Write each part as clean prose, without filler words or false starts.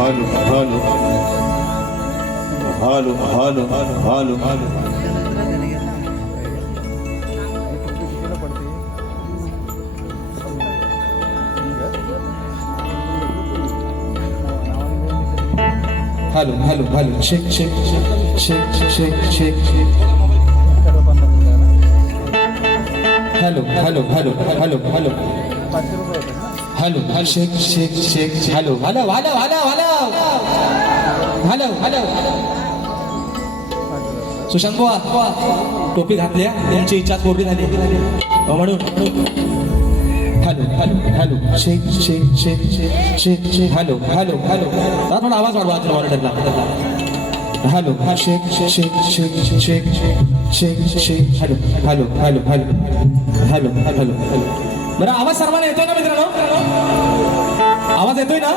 Hello हालो हालो हालो हालो हालो हालो हालो हालो shake shake shake shake shake हालो हालो हालो हालो हालो हालो हालो शेक शेक शेक हालो हालो हालो हालो हालो हालो हालो सुशांत बुवा टोपी घातल्या त्यांची इच्छा पूर्ण झाली म्हणून हालो हालो हालो shake shake shake shake shake shake हालो हालो हालो थोडा आवाज वाढवा मॉनिटरला हालो हा shake shake shake shake shake shake हालो हालो हालो हालो हालो हालो बरं आवाज सर्वांना येतोय ना मित्रांनो आवाज येतोय ना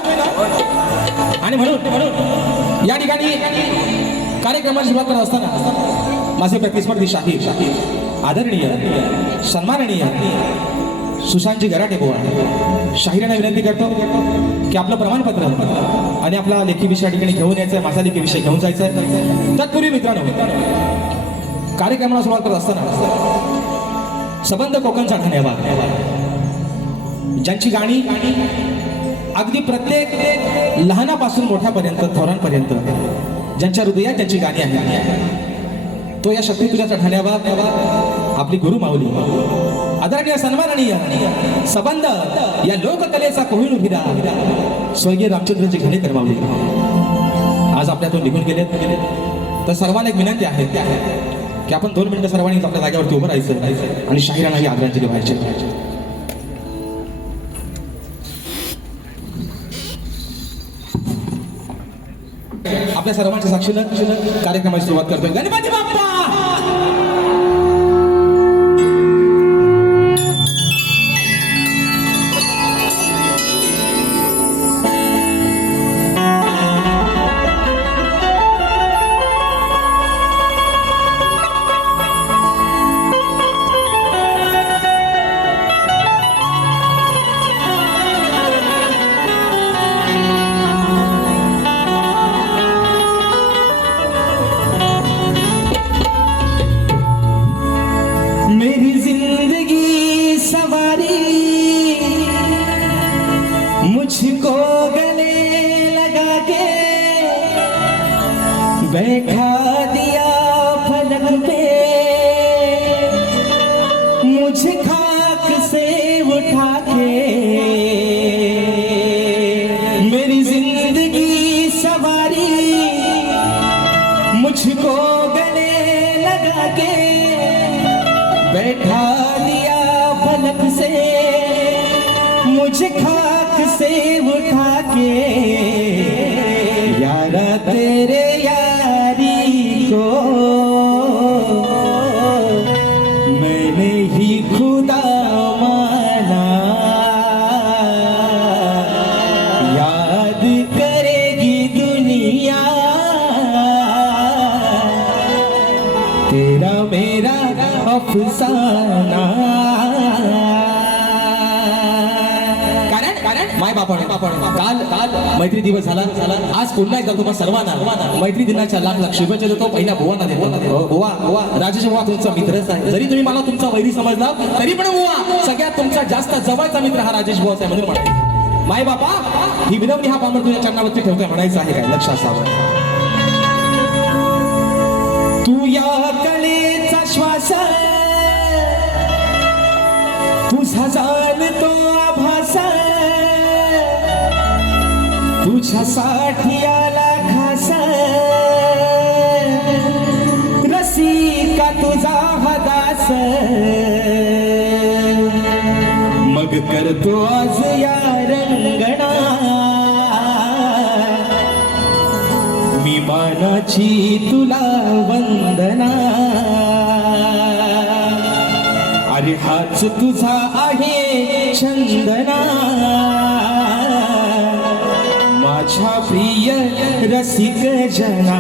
आणि म्हणून या ठिकाणी कार्यक्रमाची सुरुवात करत असताना माझे प्रतिस्पर्धी शाहीर आदरणीय सन्माननीय सुशांतजी गराटे बुवा शाहिरांना विनंती करतो की आपलं प्रमाणपत्र आणि आपला लेखी विषय या ठिकाणी घेऊन यायचं आहे माझा लेखी विषय घेऊन जायचा आहे तत्पूर्वी मित्रांनो कार्यक्रमाला सुरुवात करत असताना सबंध कोकणचा धन्यवाद ज्यांची गाणी अगदी प्रत्येक लहानापासून मोठ्यापर्यंत थोरांपर्यंत ज्यांच्या हृदयात त्यांची गाणी आहेत तो या शक्ती तुझ्याचा धन्यवाद आपली गुरु माऊली आदरणीय सन्माननीय सबंध या लोककलेचा कोहिनूर हिरा स्वर्गीय रामचंद्रजी घाणेकर माऊली आज आपल्यातून निघून गेलेत तर सर्वांना एक विनंती आहे की आपण 2 मिनिटं सर्वांनी आपल्या जागेवरती उभं राहायचं आणि शाहिरांना ही आदरांजली व्हायची आपल्या सर्वांच्या साक्षीनं कार्यक्रमाची सुरुवात करतोय गणपती बाप्पा मुझको गले लगा के बैठा दिया फलक पे मुझे खाक से उठा के मेरी जिंदगी सवारी मुझको गले लगा के बैठा दिया फलक से मुझे खाक से उठा के यारा तेरे यारी को मैंने ही खुदा माना याद करेगी दुनिया तेरा मेरा अफसाना माय बापाने काल मैत्री दिवस झाला आज पुन्हा एकदा तुम्हाला सर्वांना मैत्री दिनाच्या लाख लाख शुभेच्छा देतो पहिल्या भुवांना देतो भुवा राजेश भुवा तुमचा मित्रच आहे जरी तुम्ही मला तुमचा वैरी समजला तरी पण भुवा सगळ्यात तुमचा जास्त जवळचा मित्र हा राजेश भुवाच आहे म्हणून म्हणायचं माय बापा ही विनवणी हा पामर तुझ्या चरणावरती ठेवतोय म्हणायचं आहे काय लक्ष असावं तू या कलेचा श्वास तुझा जाणतो आभास तुझ्यासाठी आला खास रसिका तुझा हदास मग करतो आज या रंगणा मी मानाची तुला वंदना अरे हाच तुझा आहे चंदना माझ्या प्रिय रसिक जना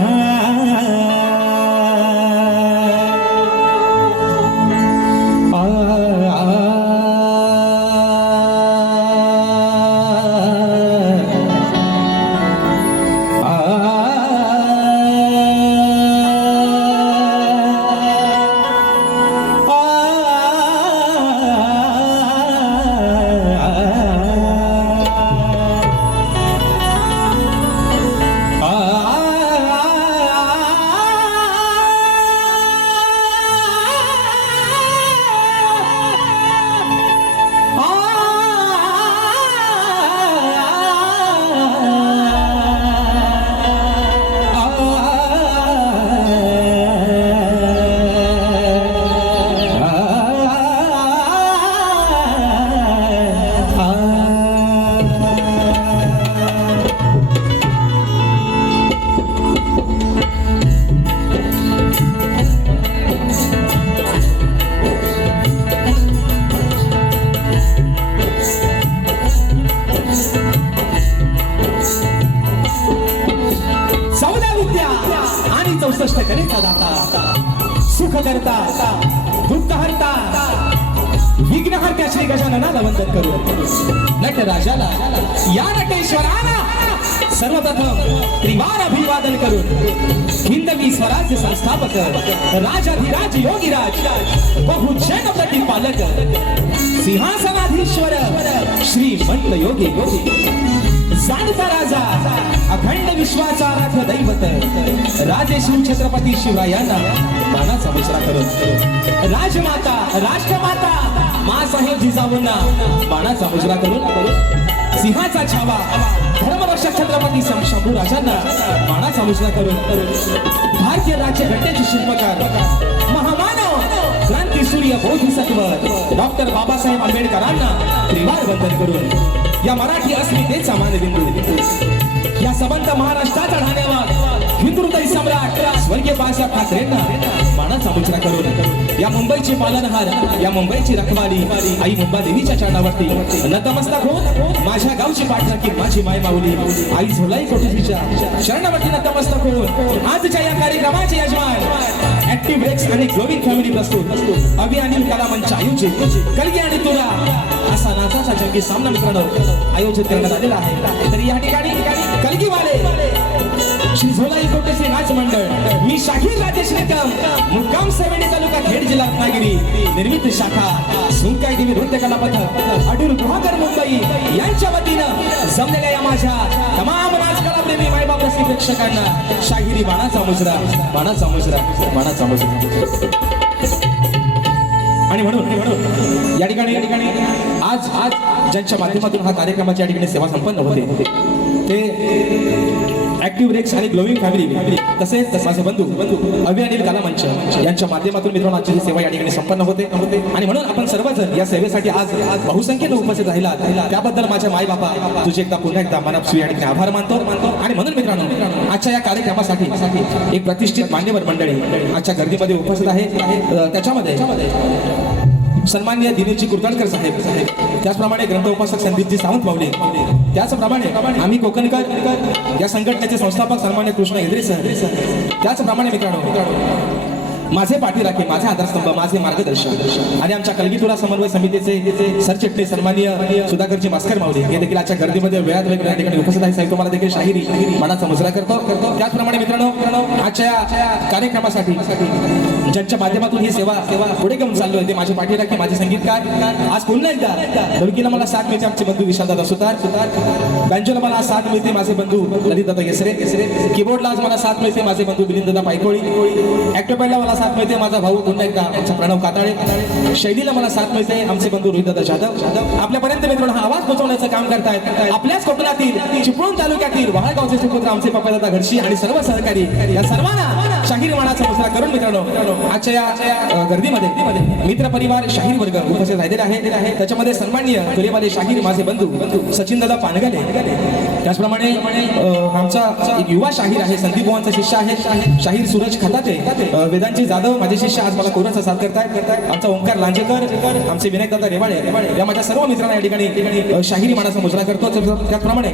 सुख करता दुःख हरता विघ्नहर्त्या श्री गजाननाला वंदन करू. नटराजाला या नटेश्वराला सर्वप्रथम त्रिवार अभिवादन करून हिंदवी स्वराज्य संस्थापक राजाधिराज योगीराज बहुजन प्रतिपालक सिंहासनाधीश्वर श्रीमंत योगी जाणता राजा अखंड विश्वाचा आराध्य दैवत राजे शिव छत्रपती शिवरायांना मानाचा मुजरा करून राजमाता राष्ट्रमाता मासाहेब जिजाऊंना मानाचा मुजरा करून सिंहाचा छावा धर्मरक्षक छत्रपती शंभू राजांना मानाचा मुजरा करून भारतीय राज्यघटनेचे शिल्पकार महामानव क्रांती सूर्य बोधिसत्व डॉक्टर बाबासाहेब आंबेडकरांना त्रिवार वंदन करून या मराठी अस्मितेचा मानबिंदू या सबंध महाराष्ट्राचा ढाण्यावर हिंदुहृदय सम्राट स्वर्गीय बाळासाहेब ठाकरेंना मानाचा मुजरा करून या मुंबईची पालनहार या मुंबईची रखवाली आई मुंबादेवीच्या चरणावरती नतमस्तक होऊन माझ्या गावची पाठराखी माझी माय माऊली आई झोलाई कोठीच्या चरणावरती नतमस्तक होऊन आजच्या या कार्यक्रमाचे यजमान ऍक्टिव्ह ब्रेक्स आणि ग्लोविंग फॅमिली प्रस्तुत अभियानिल कला मंच आयोजित कलगी आणि तुला असा नाचाचा जंगी सामना मित्रांनो आयोजित करण्यात आलेला आहे. तरी या ठिकाणी कलगीवाले श्री झोलाई कोटेचे नाच मंडळ मी शाहीर राजेश निकम मुक्काम सर्वेणी तालुका खेड जिल्हा रत्नागिरी निर्मित शाखा सुंकाई देवी नृत्य कला पथक अडूर गुहागर मुंबई यांच्या वतीनं जमलेल्या या माझ्या तमाम राजकलाप्रेमी मायबाप रसिक प्रेक्षकांना शाहिरी बाणाचा मुजरा बाणाचा मुजरा बाणाचा मुजरा. आणि म्हणून या ठिकाणी आज ज्यांच्या माध्यमातून हा कार्यक्रमाच्या ठिकाणी सेवा संपन्न होते ते ऍक्टिव्ह ब्रेक्स आणि ग्लोविंग फॅमिली तसेच माझे बंधू अभियानिल कला मंच यांच्या माध्यमातून मित्रांनो आजची सेवा या ठिकाणी संपन्न होते. आणि म्हणून आपण सर्वजण या सेवेसाठी आज बहुसंख्येने उपस्थित राहिलात त्याबद्दल माझ्या माय बापा तुझे एकदा पुन्हा एकदा मनपूर्वक या ठिकाणी आभार मानतो. आणि म्हणून मित्रांनो आजच्या या कार्यक्रमासाठी एक प्रतिष्ठित मान्यवर मंडळी आजच्या गर्दीमध्ये उपस्थित आहे. त्याच्यामध्ये सन्माननीय दिनेशजी कुरतडकर साहेब त्याचप्रमाणे ग्रंथ उपासक संदीपजी सावंत माऊली त्याचप्रमाणे आम्ही कोकणकर या संघटनेचे संस्थापक सन्मान्य कृष्ण इंद्रे सर त्याचप्रमाणे मित्रांनो माझे पाठीराखे माझे आधारस्तंभ माझे मार्गदर्शक आणि आमच्या कलगीतुरा समन्वय समितीचे सरचिटणीस सन्माननीय सुधाकरजी भास्कर माऊली हे देखील आजच्या गर्दीमध्ये वेळात वेगळ्या ठिकाणी उपस्थित आहे. साहेब तुम्हाला देखील शाहिरी मनाचा मुजरा करतो. त्याचप्रमाणे मित्रांनो आजच्या कार्यक्रमासाठी ज्यांच्या माध्यमातून ही सेवा पुढे घेऊन चाललो आहे ते माझे पाठीराखे माझे संगीतकार आज पुन्हा एकदा ढोलकीला मला साथ मिळते आमचे बंधू विशालदादा सुतार बँजोला मला साथ मिळते माझे बंधू ललितदादा येसरे कीबोर्डला आज मला साथ मिळते माझे बंधू विलिंददादा पायकोळी ऍक्टोपॅडला मला साथ मिळते माझा भाऊ पुन्हा एकदा आमचा प्रणव काताळे शैलीला मला साथ मिळते आमचे बंधू रोहितदादा जाधव आपल्यापर्यंत मित्रांनो हा आवाज पोहोचवण्याचं काम करतायत आपल्याच कोकणातील चिपळूण तालुक्यातील वाळगावचे सुपुत्र आमचे पप्पादादा घडशी आणि सर्व सहकारी या सर्वांना शाहीर मानाचा मुजरा करून मित्रांनो आजच्या या गर्दीमध्ये मित्र परिवार शाहीर वर्ग उपस्थित राहिलेले आहे. त्याच्यामध्ये सन्माननीय तुरेवाले शाहीर माझे बंधू सचिनदादा पानगले त्याचप्रमाणे आमचा एक युवा शाहीर आहे संदीप बुवांचा शिष्य आहे शाहीर सूरज खताते वेदांची जाधव माझे शिष्य आज मला कोराचा साथ करतायत आमचा ओंकार लांजेकर आमचे विनायकदादा रेवाळे या माझ्या सर्व मित्रांना या ठिकाणी शाहिरी मानाचा मुजरा करतो. त्याचप्रमाणे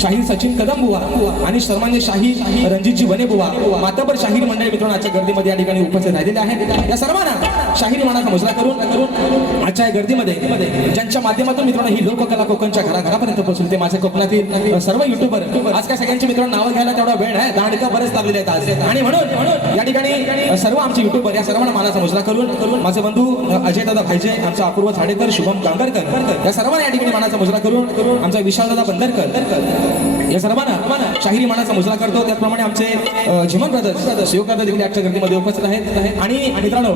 शाहीर सचिन कदम बुवा आणि सन्मान्य शाहीर रणजितजी वने बुवा मातबर शाहीर मंडळी मित्रांनो आजच्या गर्दीमध्ये या ठिकाणी उपस्थित राहिलेले आहेत. या सर्वांना शाहिरी मानाचा मुजरा करून आजच्या या गर्दीमध्ये ज्यांच्या माध्यमातून मित्रांनो ही लोककला कोकणच्या घराघरापर्यंत पोहोचली ते माझ्या कोकणातील सर्व युट्यूबर आज काय सगळ्यांची मित्रांनो नावं घ्यायला तेवढा वेळ आहे दांडका बरेच लागलेले आहेत आज आणि म्हणून या ठिकाणी सर्व आमचे युट्यूबर या सर्वांना मानाचा मुजरा करून माझे बंधू अजयदादा भाईजे आमचा अपूर्व झाडेकर शुभम गांगरकर या सर्वांना या ठिकाणी मानाचा मुजरा करून आमचा विशालदादा बंदरकर या सर्वांना शाहिरी मानाचा मुजरा करतो. त्याचप्रमाणे आमचे झिमन ब्रदर्स शिवकादा देखील आजच्या गर्दीमध्ये उपस्थित आहेत. आणि मित्रांनो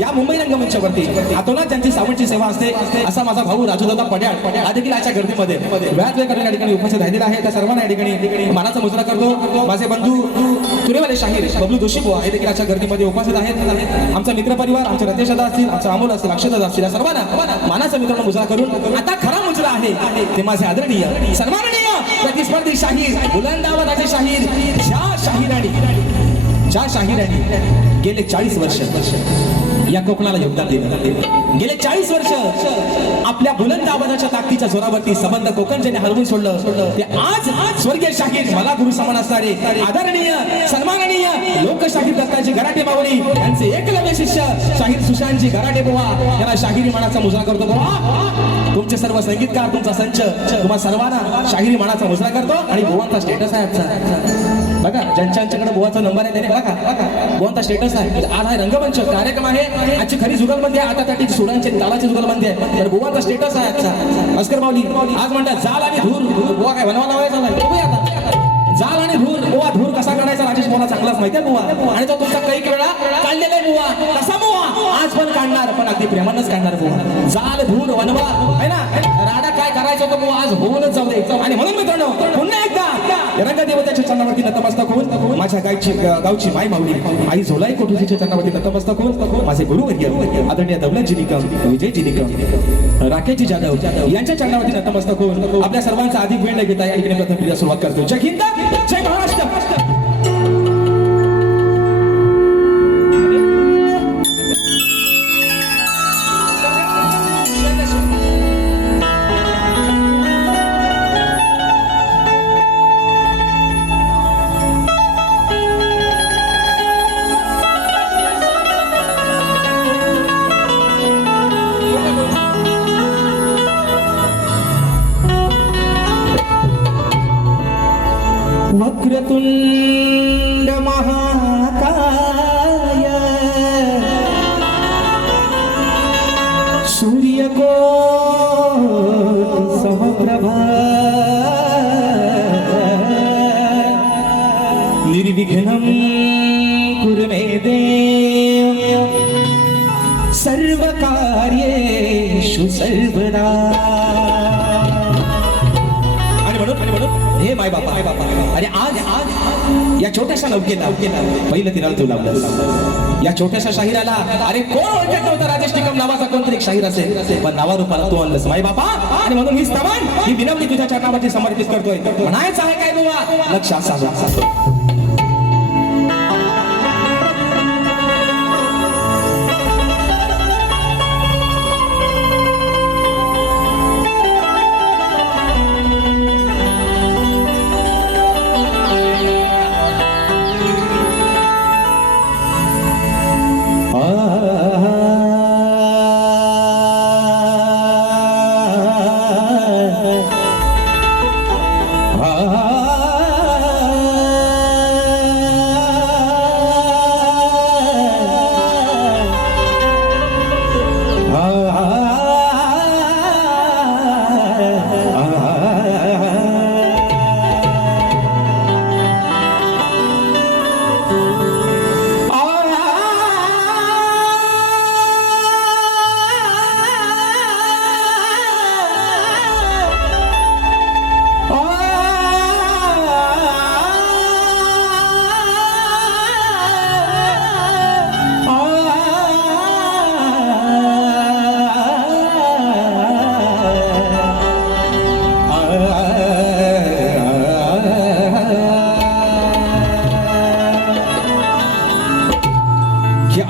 या मुंबई रंगमंचावरती आतोनात ज्यांची सावंतची सेवा असते असा माझा भाऊ राजूदादा पड्याळ हा देखील आजच्या गर्दीमध्ये वेळात वेळ करण्या ठिकाणी उपस्थित राहिलेला आहे. त्या सर्वांना या ठिकाणी मानाचा मुजरा करतो. माझे बंधू तुरेवाले शाहीर बबलू जोशी बुवा हे देखील आजच्या गर्दीमध्ये उपस्थित आहेत. आमचा मित्र परिवार आमचे रतेशदादा असतील आमचा अमोल असतील अक्षयदादा असतील या सर्वांना मानाचा मित्रांनो मुजरा करून आता खरा मुजरा आहे ते माझे आदरणीय सन्माननीय प्रतिस्पर्धी शाहीर बुलंद आवाजाचे शाहीर ज्या शाहिरांनी गेले 40 वर्ष या कोकणाला योगदान दिलं. गेले 40 वर्ष आपल्या बुलंद आवाजाच्या ताकदीच्या जोरावरती संबंध कोकण ज्याने हलवून सोडलं ते आज स्वर्गीय शाहीर मला गुरु समान असणारे आदरणीय सन्माननीय लोकशाहीर दत्ताजी गराटे मावळी यांचे एकलव्य शिष्य शाहीर सुशांतजी गराटे बुवा यांना शाहिरी मानाचा मुजरा करतो. बुवा तुमचे सर्व संगीतकार तुमचा संच तुम्हा सर्वांना शाहिरी मानाचा मुजरा करतो. आणि बुवांचा स्टेटस आहे आजचा बघा, ज्यांच्याकडे बुवाचा नंबर आहे त्याने बघा बुवांचा स्टेटस आहे. आज हा रंगमंच कार्यक्रम आहे, आजची खरी जुगलबंदी आहे, आता त्याची सुरांची तालाची जुगलबंदी आहे. तर बुवांचा स्टेटस आहे आजचा. अस्कर माऊली आज म्हणतात जाल आणि धूर. बुवा काय बनवा लावायचा नाही बघूया आता. जाल आणि धूर, बुवा धूर कसा काढायचा राजेश बुवाला चांगलाच माहिती आहे बुवा. आणि तो तुमचा कैक वेळा काढलेला आहे बुवा. कसा बुवा आज पण काढणार, पण अगदी प्रेमानच काढणार बुवा. जाल धूर वनवा आहे ना, राडा काय करायचं होतं बुवा आज होऊनच जाऊ दे. आणि म्हणून मित्रांनो पुन्हा एकदा रंगदेवताच्या चरणावरती नतमस्तक होऊन माझ्या गावची माय माऊली आई झोलाई कोठुजीच्या चरणावरती नतमस्तक होऊन माझे गुरुवर्य आदरणीय दौलतजी निकम, विजयजी निकम, राकेशजी जाधव यांच्या चरणावरती नतमस्तक होऊन आपल्या सर्वांचा अधिक वेळ न घेता या ठिकाणी प्रथम प्रिया सुरुवात करतो. जय हिंद, जय महाराष्ट्र. वक्रतुंड महाकाय सूर्यकोटि समप्रभा निर्विघ्नं कुरु मे देव सर्वकार्येषु सर्वदा. हे माय बापा अरे आज या छोट्याशा नौकेला पहिलं तिराला तू लावलं. या छोट्याशा शाहिराला अरे कोण ओळखत नव्हतं राजेश निकम नावाचा कोणतरी एक शाहीर असेल, पण नावारूपाला तू आणलंस माय बापा. आणि म्हणून ही स्तवन ही विनवणी तुझ्या चरणावरती समर्पित करतोय. म्हणायचं आहे काय बुवा लक्षात सांगा.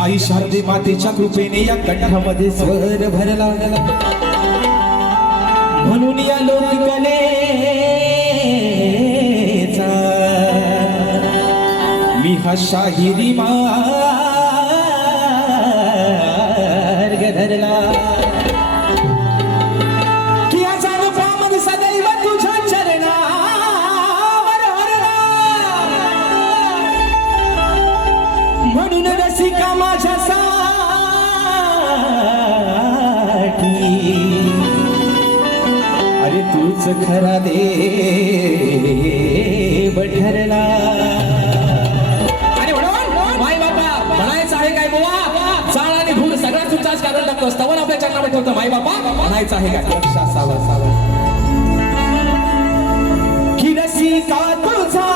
आई शारदे मातेच्या कृपेने या कंठामध्ये स्वर भरला, म्हणून या लोककलेचा मी हा शाहिरी मार्ग धरला. की असा रूपामध्ये सदैव तुझ्या चरणावर हरला, म्हणून रसिका माझ्या साठी अरे तूच खरा देव ठरला. आणि म्हणून माय बापा म्हणायचं आहे काय बुवा, चाळ आणि धूळ सगळ्यात तुमचाच कारण टाकतो. स्तवन आपल्या चरणावर ठेवतो माय बापा म्हणायचं आहे काय लक्षात सावध की रसिका तुझा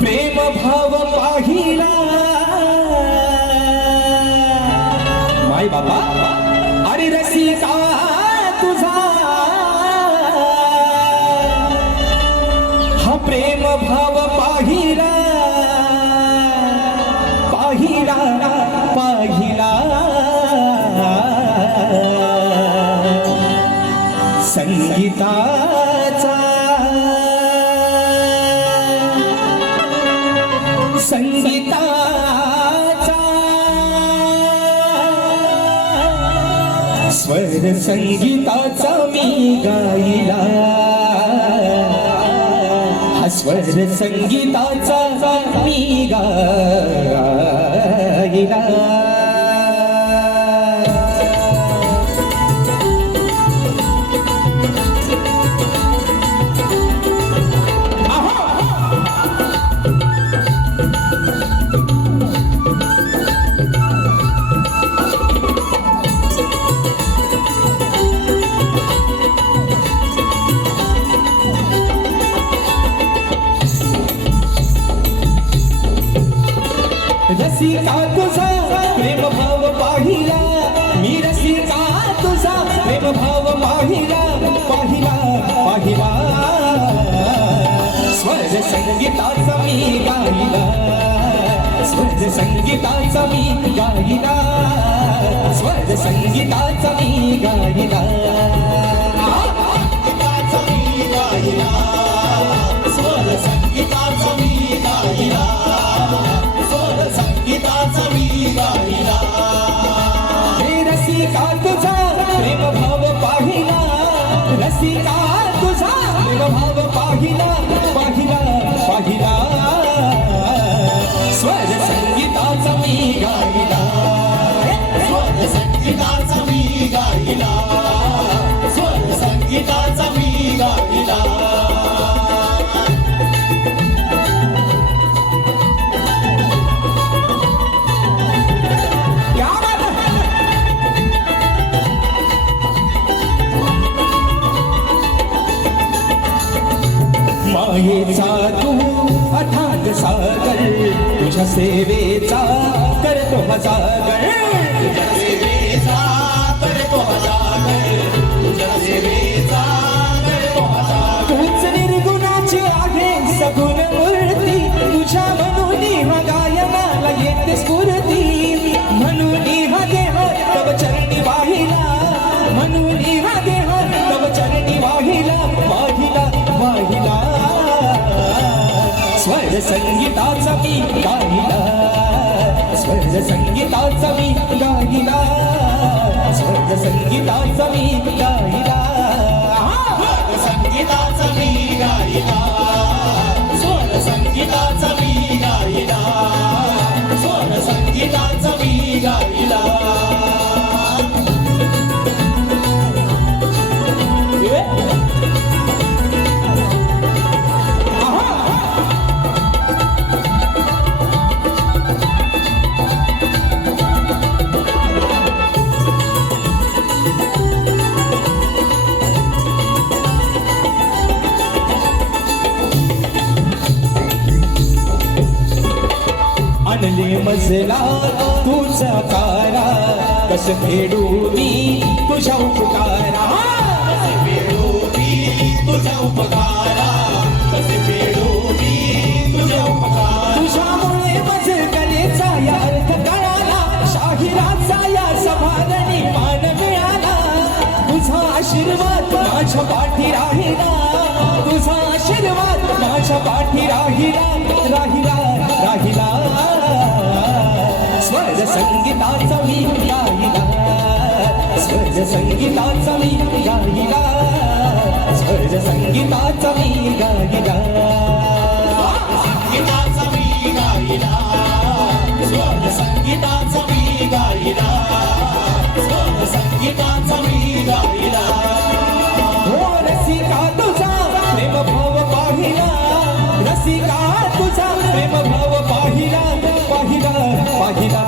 प्रेम भाव पाहिला माय बाबा. अरे रसिका तुझा हा प्रेम भाव पाहिला, संगीताचा स्वर संगीताचा मी गाईला हा स्वर संगीताचा मी गाईला रसिका तुझा प्रेम भाव पाहिला मी रसिका तुझा प्रेम भाव पाहिला पाहिला पाहिला स्वर संगीताचा मी गाईला स्वर संगीताचा मी गाईला स्वर संगीताचा मी गाईला स्वर संगीताचा मी गाईला संगीताचा मी गाईला हे रसिका तुझा प्रेम भाव पाहिला रसिका तुझा प्रेम भाव पाहिला पाहिला पाहिला स्वर संगीताचा मी गाईला स्वर संगीताचा मी गाईला स्वर संगीताचा मी गाईला मायेचा तू अथांग सागर तुझ्या सेवेचा करतो मजागर तुझ्या सेवेचा करतो मजागर तुझ्या सेवेचा करतो मजागर तूच निर्गुणाची आहे सगुण मूर्ती तुझ्या म्हणून हा गायनाला येते स्फूर्ती म्हणून हा देह तव चरणी वाहिला म्हणून हा देह तव चरणी वाहिला वाहिला वाहिला स्वर संगीताचा मी गाईला स्वर संगीताचा मी गाईला स्वर संगीताचा मी गाईला संगीताचा मी गाईला स्वर संगीताचा मी गाईला स्वर संगीताचा मी गाईला आणले मजला तुझा तारा कस फेडू मी तुझ्या उपकारा कस फेडू मी तुझ्या उपकारा कस फेडू मी तुझ्या उपकारा तुझ्यामुळे मज कलेचा या अर्थ कळाला शाहिराचा या समाधानी मान मिळाला तुझा आशीर्वाद माझ्या पाठी राहिला तुझा आशीर्वाद माझ्या पाठी राहिला राहिला राहिला स्वर संगीताचा मी गाईला स्वर संगीताचा मी गाईला स्वर संगीताचा मी गाईला संगीताचा मी गाईला स्वर संगीताचा मी गाईला स्वर संगीताचा मी गाईला हो रसिका तुझा प्रेम भाव पाहिला रसिका तुझा प्रेम भाव पाहिला पाहिला पाहिला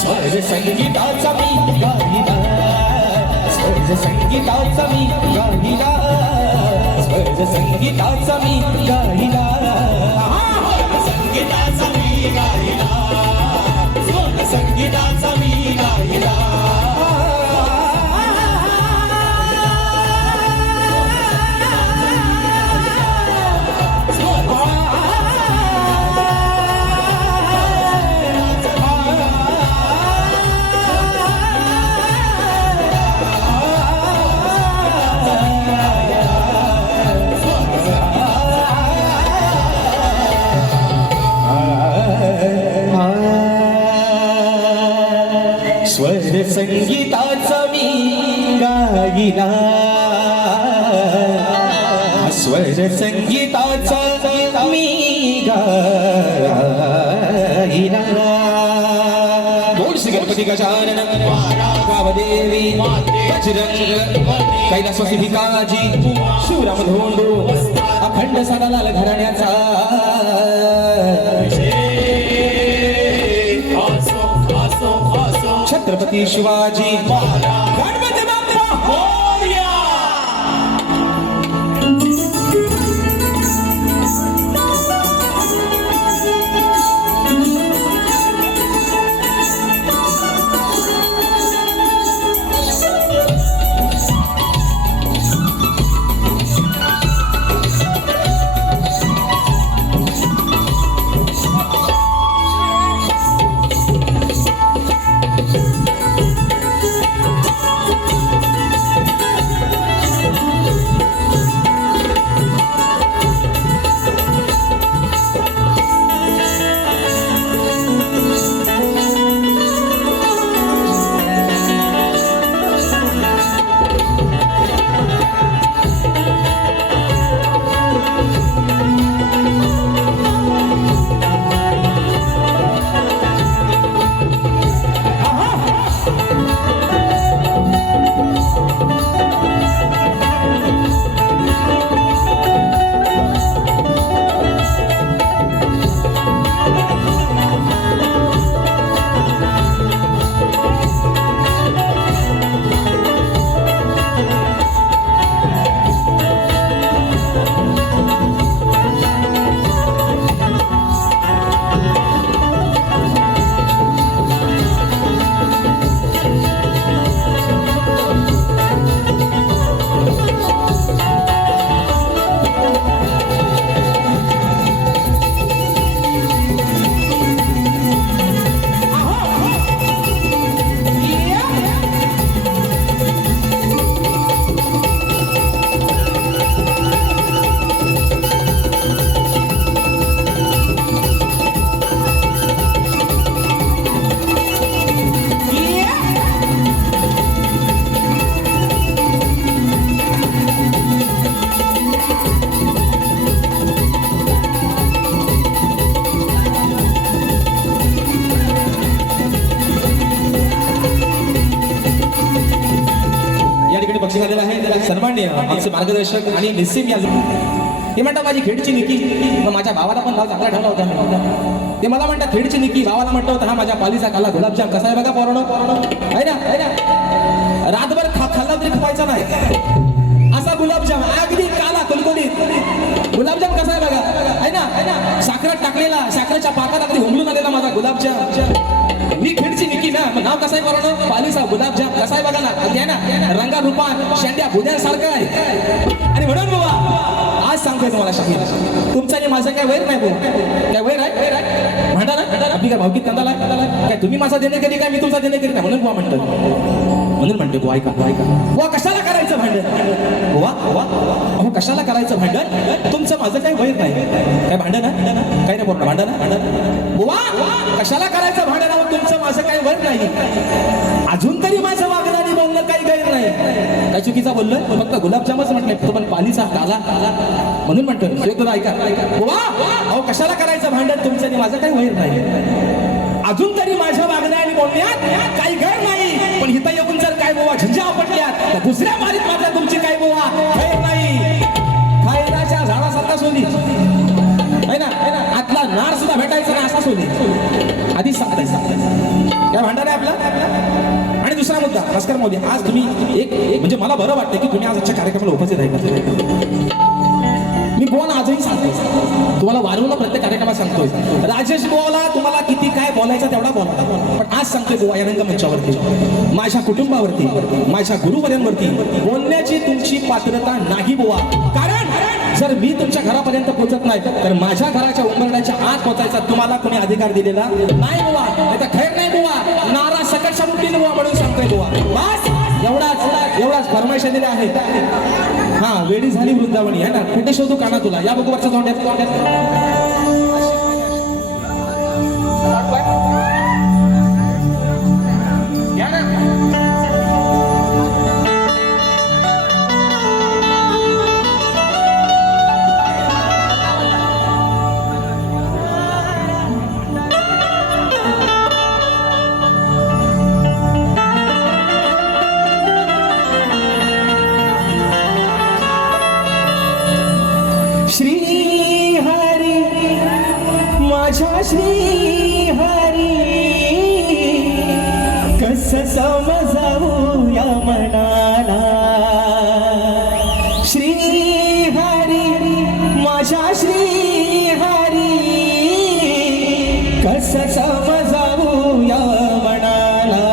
स्वर संगीताचा मी गाईला स्वर संगीताचा मी गाईला स्वर संगीताचा मी गाईला संगीताचा मी गाईला स्वर संगीताचा मी गाईला संगीताचा मी गाईला स्वर संगीताचा मी गाईला बोल श्री गणपती गजानन गावदेवी बजरंग कैलासवासी भिकाजी शिवराम धोंडो अखंड सालालाल घराण्याचा छत्रपती शिवाजी गणपती बाप्पा मोरया. बक्षीस आलेलं आहे सन्माननीय आमचे मार्गदर्शक आणि निस्सिम या ते म्हणतात माझी खेडची निकी. मग माझ्या भावाला पण नाव चांगला ठेवला होता. ते मला म्हणतात खेडची निकी. भावाला म्हणतो होता हा माझ्या पालीचा काला गुलाबजाम कसा आहे बघा पोरांनो आहे ना रातभर खाल्ला तरी खपायचा नाही असा गुलाबजाम अगदी काला कुलकुलीत गुलाबजाम कसा आहे बघा आहे ना साखरात टाकलेला साखरेच्या पाकात अगदी हुमलून आलेला माझा गुलाबजाम. मी खेडची निकी ना नाव कसं आहे पोरांनो पालीचा गुलाबजाम कसा आहे बघा ना रंगा रूपात शेंड्या भुद्यासारखं आहे. आणि म्हणून बाबा आज सांगतोय तुम्हाला शाहीर तुमचं आणि माझं काय वैर नाही भाऊ काय वैर आहे म्हणता ना आपली काय भावकीत कंदाला काय तुम्ही माझा देणे कधी काय मी तुमचा देणे कधी नाही म्हणून बुवा म्हणते बुवा ऐका बुवा कशाला करायचं भांडण बुवा कशाला करायचं भांडण तुमचं माझं काही वैर नाही काय भांडण काय नाही बोलणं भांडण बुवा कशाला करायचं भांडण तुमचं माझं काही वैर नाही. अजून तरी माझं वागणं आणि बोलणं काही गैर नाही काय चुकीचा बोललोय फक्त गुलाबजामच म्हटलंय तो पण पालीचा काला म्हणून म्हणतोय तुला ऐका बुवा कशाला करायचं भांडण तुमचं आणि माझं काही वैर नाही. अजून तरी माझ्या वागण्या आणि बोलण्यात काही गैर नाही पण इथं येऊन जर काय बोवा झंझा आपटल्यात तर दुसऱ्या मारीत मात्र तुमची काय बोवा गैर नाही. खैराच्या झाडासारखा सोनी है ना आतला नार सुद्धा भेटायचा ना असा सोनी आधीच सांगताय काय भांडण आहे आपला. आणि दुसरा मुद्दा भास्कर मोदी आज तुम्ही एक म्हणजे मला बरं वाटतं की तुम्ही आज आजच्या कार्यक्रमाला उपस्थित आहे. मी बोल आजही सांगतोय तुम्हाला वारंवार प्रत्येक कार्यक्रमात सांगतोय राजेश बोला तुम्हाला किती काय बोलायचं तेवढा बोला पण आज सांगतोय बुवा या रंगमंचावरती माझ्या कुटुंबावरती माझ्या गुरुवर्यांवरती बोलण्याची तुमची पात्रता नाही बुवा. कारण जर मी तुमच्या घरापर्यंत पोहोचत नाही तर माझ्या घराच्या उंबरण्याच्या आत पोहोचायचा तुम्हाला कोणी अधिकार दिलेला नाही बुवा. नाही तर खैर नाही बुवा नारा सकटच्या मुठीने बुवा म्हणून सांगतोय बुवा. बस एवढाच फरमाईश दिले आहेत. हा वेळी झाली वृंदावनी आहे ना कुठे शोधू काना तुला या बघू वरच्या तोंड्यात श्री हरी कस समजावू या मनाला श्री हरी माझ्या श्री हरी कस समजावू या मनाला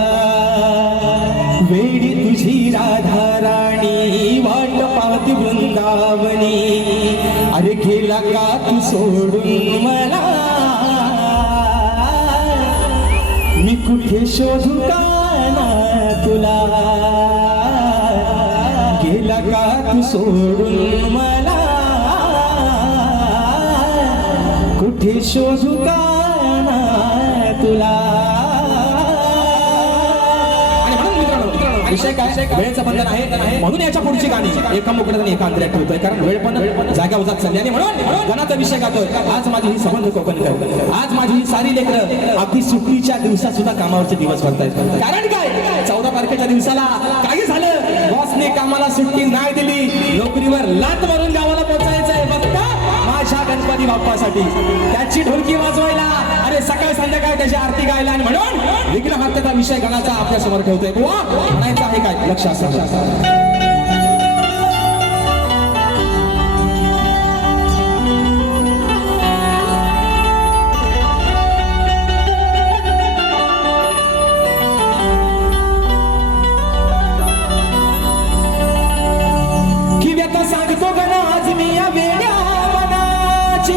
वेडी तुझी राधा राणी वाट पाहती वृंदावनी अरे गेला का तू सोडून मला मी कुठे शोधू का ना तुला गेला का तू सोडून मला कुठे शोधू का ना तुला विषय काय वेळेचं बंधन आहे म्हणून याच्या पुढची गाणी एका मुकड्यात आणि एका अंतऱ्यात ठेवतोय कारण वेळ पण जागा उजात चालली आणि म्हणून गणाचा विषय गातोय आज माझी ही संबंध कोकण कर आज माझी ही सारी लेकरं अगदी सुट्टीच्या दिवसात सुद्धा कामावरचे दिवस भरतायत कारण काय 14 तारखेच्या दिवसाला काही झालं बॉसने कामाला सुट्टी नाही दिली नोकरीवर लात मारून गावाला पोहोचायचंय बघता माझ्या गणपती बाप्पासाठी त्याची ढोलकी वाजवायला अरे सकाळ संध्याकाळ त्याची आरती गायला आणि म्हणून विघ्न हाताचा विषय गणाचा आपल्या समोर ठेवतोय बुवा म्हणायचं आहे काय लक्ष असं सांगतो गणा आज मी या वेड्या मनाची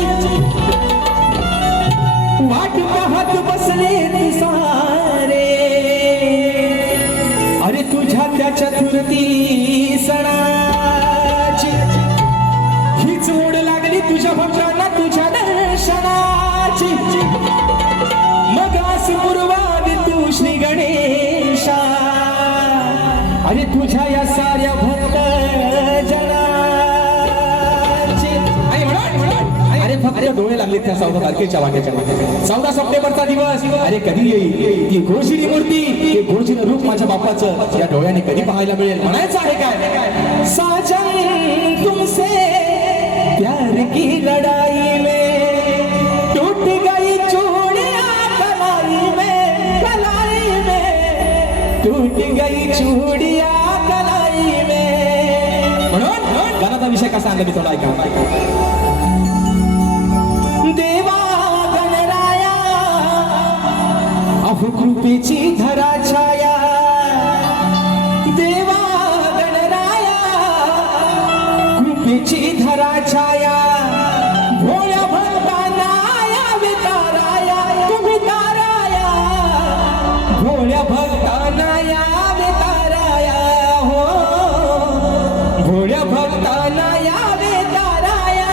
वाट पाहत बसले तू सारे अरे तुझ्या त्या चतुर्थी सणाची हीच ओढ लागली तुझ्या भक्तांना तुझ्या दर्शनाची मग आस पूर्वाद तू श्री गणेशा अरे तुझ्या या साऱ्या भक्त अरे डोळे लागले त्या 14 तारखेच्या वाट्याच्या 14 सप्टेंबरचा दिवस अरे कधी येईल ती घोषिणी मूर्ती ते घोषिणी रूप माझ्या बाप्पाचं या डोळ्याने कधी पाहायला मिळेल म्हणायचं आहे काय साजन तुमसे प्यार की लढाई में टूट गई चूड़ियां कलाई में टूट गई चूड़ियां कलाई में म्हणून गाण्याचा विषय कसा आणला मी थोडा ऐका देवा गणराया अहो कृपेची धरा छाया देवा गणराया कृपेची धरा छाया भोळ्या भक्तांना यावे ताराया तुम्ही ताराया भोळ्या भक्तांना यावे ताराया हो भोळ्या भक्तांना यावे ताराया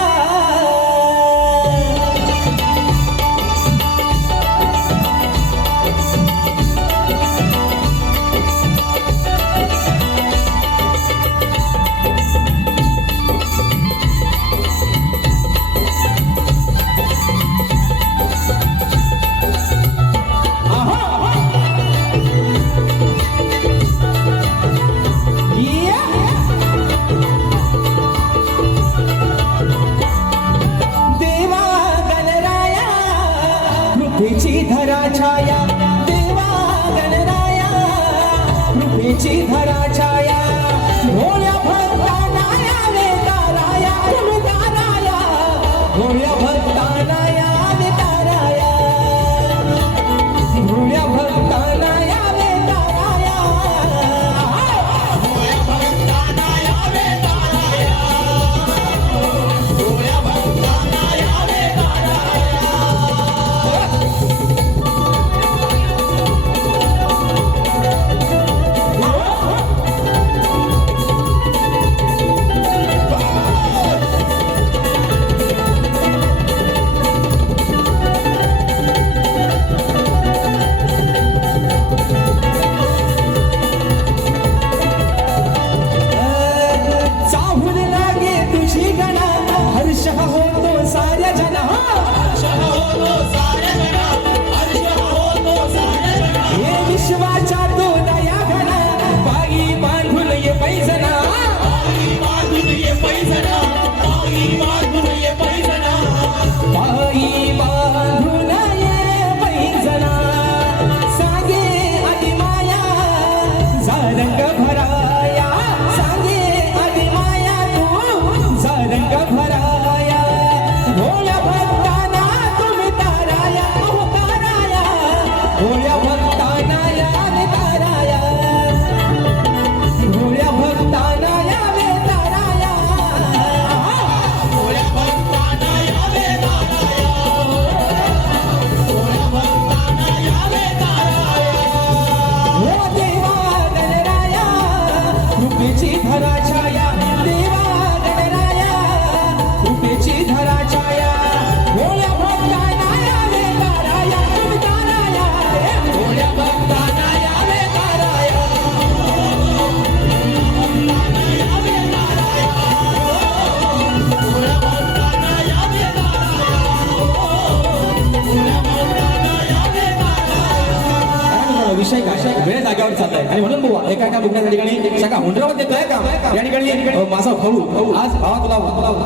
बुवा एका लुगड्या ठिकाणी सगळा हुंडरावर देतोय का या ठिकाणी माझा भाऊ आज भावा तुला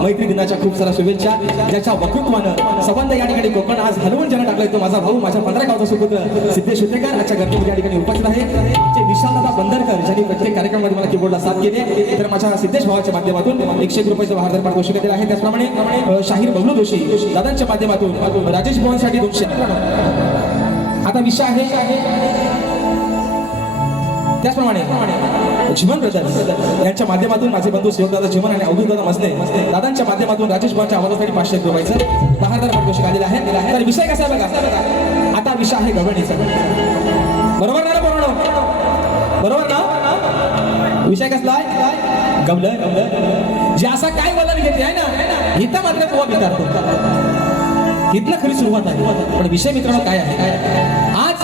मैत्री दिनाच्या खूप साऱ्या शुभेच्छा ज्याच्या वक्तृत्वानं संबंध या ठिकाणी कोकण आज हलवून जण टाकलाय तो माझा भाऊ माझ्या 15 गावचा सुपुत्र सिद्धेश हुतेकर आजच्या गणपती या ठिकाणी उपस्थित आहे आमचे विशालदादा बंदरकर ज्यांनी प्रत्येक कार्यक्रमामध्ये मला कीबोर्डला साथ केली तर माझ्या सिद्धेश भावाच्या माध्यमातून 101 रुपयाचं बहादर पाठ घोषित केलेला आहे त्याचप्रमाणे शाहीर बबलू जोशी दादांच्या माध्यमातून राजेश भवनसाठी 200 आता विषय आहे त्याचप्रमाणे जीवन ब्रदर्स यांच्या माध्यमातून माझे बंधू शिवदादा जीवन आणि अवधूत दादा मसने दादांच्या माध्यमातून राजेश भावाच्या आवाजासाठी 500 रुपयाचं बहादर पाठ घोषित आलेला आहे तर विषय कसा आहे बघा आता विषय आहे गवळणीचा बरोबर ना बरोबर ना विषय कसला आहे गवळण जे असा काय वलन घेते आहे ना इथं मात्र बुवा विचारतो इथनं खरी सुरुवात आहे पण विषय मित्रांनो काय आहे आज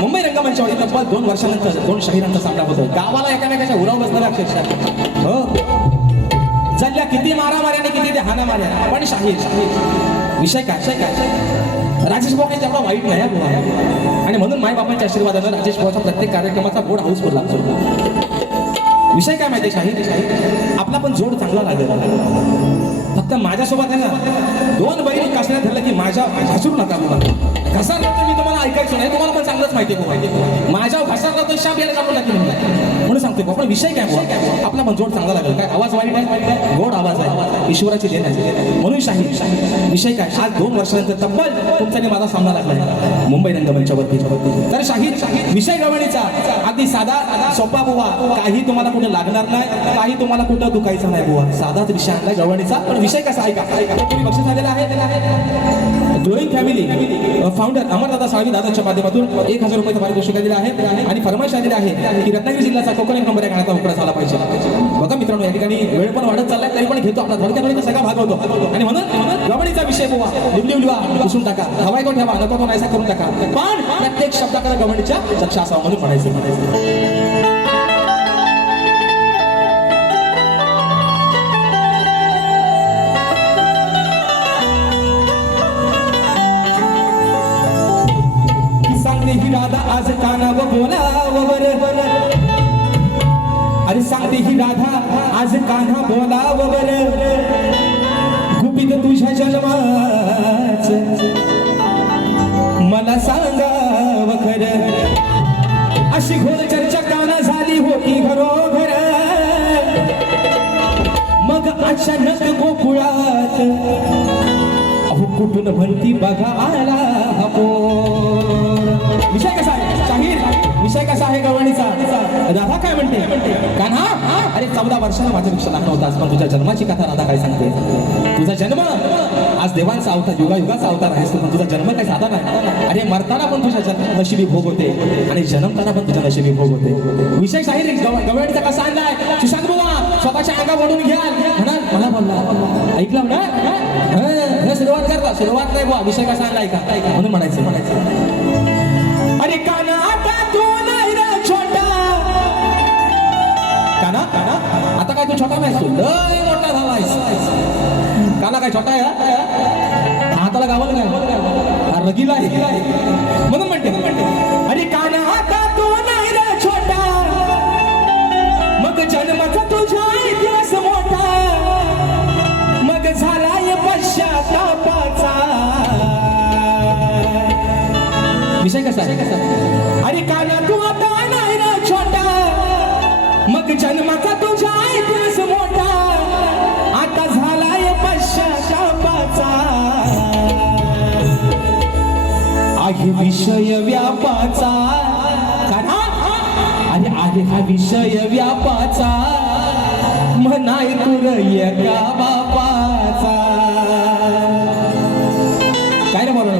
मुंबई रंगमंचावरती तब्बल 2 वर्षानंतर 2 शाहिरांचा सामना होतो गावाला एकामेकाच्या उराव बसणारा अक्षरशः हो चालल्या किती मारामाऱ्याने किती ते हाना मार्या पण शाहीर विषय काय राजेश भाऊ काही तेवढा वाईट नाही बुवा आणि म्हणून मायबापांच्या आशीर्वादानं राजेश भाऊचा प्रत्येक कार्यक्रमाचा बोर्ड हाऊसफुल लागतो विषय काय माहिती शाहीर आपला पण जोड चांगला लागेल फक्त माझ्यासोबत आहे ना 2 बैल कसल्या धरलं की माझ्या घासरू नका मुला घसारला तर मी तुम्हाला ऐकायचं नाही तुम्हाला पण चांगलंच माहिती आहे माझ्यावर घसारला तर शाप यायला काढून लागेल म्हणून सांगतो पण विषय काय बुवा आपला पण जोड चांगला लागेल काय आवाज वाईट आहे गोड आवाज आहे ईश्वराची देण आहे म्हणून शाहीर विषय काय आज 2 वर्षानंतर तब्बल तुमच्याने माझा सामना लागलाय मुंबई रंगमंचावरती तर शाहीर विषय गवळणीचा अगदी साधा सोपा बुवा काही तुम्हाला कुठे लागणार नाही काही तुम्हाला कुठं दुखायचं नाही बुवा साधाच विषय आणलाय गवळणीचा पण विषय कसा ऐका तुम्ही बक्षीस झालेला आहे ग्लोईंग फॅमिली फाउंडर अमरदादा साळवी दादांच्या माध्यमातून 1000 रुपयाचं पारितोषिक दिलेलं आहे आणि फरमाईश आलेली आहे की रत्नागिरी जिल्ह्याचा कोकण एक नंबर या गाण्याचा उकडा झाला पाहिजे बघा मित्रांनो या ठिकाणी वेळ पण वाढत चाललाय तरी पण घेतो आपला थोडक्यात सगळा भाग होतो आणि म्हणून गवळणीचा विषय बुवा लिवलिवा पुसून टाका हवाय तो ठेवा नको तो नाहीसा करून टाका पण प्रत्येक शब्दाकडे गवळणीच्या लक्ष असावं म्हणून म्हणायचं ही राधा आज कानाव बोलावर अरे सांगते ही राधा आज कान्हा बोलावर गुपित तुझ्या जन्माच मला सांगाव खरं अशी घोर चर्चा काना झाली होती घरोघर मग अचानक गोकुळात अहो कुठून भरती बघा आला विषय कसा आहे शाहीर विषय कसा आहे गवळणीचा राधा काय म्हणते कान्हा अरे 14 वर्षाला माझ्यापेक्षा लहान होतास पण तुझ्या जन्माची कथा राधा काय सांगते तुझा जन्म आज देवांचा अवतार युगाचा अवतार आहेस पण तुझा जन्म काय साधा नाही अरे मरताना पण तुझ्या नशिबी भोग होते आणि जन्मताना पण तुझ्या नशिबी भोग होते विषय शाहीर गवळणीचा कसा आणलाय सुशांत बुवा स्वतःच्या अंगा ओढून घ्याल म्हणा मला बोलला ऐकलं ना सुरुवात नाही बुवा विषय कसा आणलाय का म्हणून म्हणायचं अरे काना आता तू नाही रे छोटा काना आता काय तू छोटा नाही तू लय मोठा झालायस काना काय छोटा आहे हाताला गावाला काय रगीला आहे म्हणून म्हणते अरे काना आता तू नाही रे छोटा मग जन्माचा तुझा इतिहास मोठा मग झालाय पश्चातापाचा विषय कसा आहे अरे काना तू आता नाही ना छोटा मग जन्माचा तुझा इतिहास मोठा आता झालाय पश्चातापाचा आहे विषय व्यापाचा काना अरे आहे हा विषय व्यापाचा म्हणाय तुर एका बापाचा काय रे बरोबर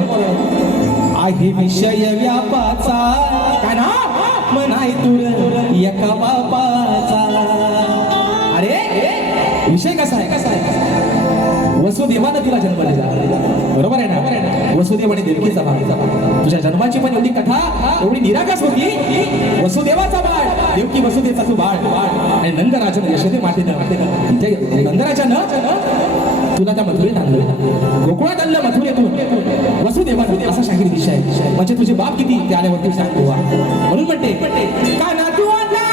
आहे विषय व्यापाचा काना म्हणाय तुर एका बापाचा अरे विषय कसा आहे वसुदेवानं तिला जन्म दिला बरोबर आहे ना वसुदेव आणि देवकीचा बाळ तुझ्या जन्माची पण एवढी कथा एवढी निरागस होती वसुदेवाचा बाळ देवकी वसुदेवाचा तू बाळ आणि नंदराजानं यशोदे मातेनं नंदराजानं तुला त्या मथुरेत आणलं गोकुळात आणलं मथुरेतून वसुदेवानं असा शाहीर विषय म्हणजे तुझे बाप किती त्या आल्यावरती सांग म्हणून म्हणते काना तू आता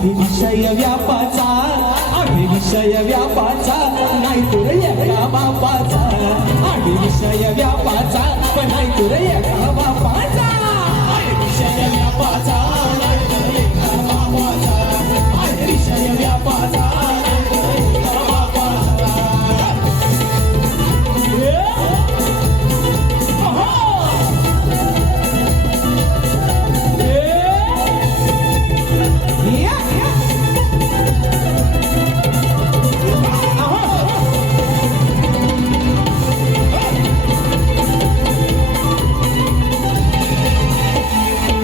आहे विषय व्यापाचा, आहे विषय व्यापाचा, नाही तुर एका बापाचा. आहे विषय व्यापाचा, पण नाही तुर एका बापाचा. आहे विषय व्यापाचा, नाही तुर एका बापाचा. आहे विषय व्यापाचा, नाही तुर एका बापाचा.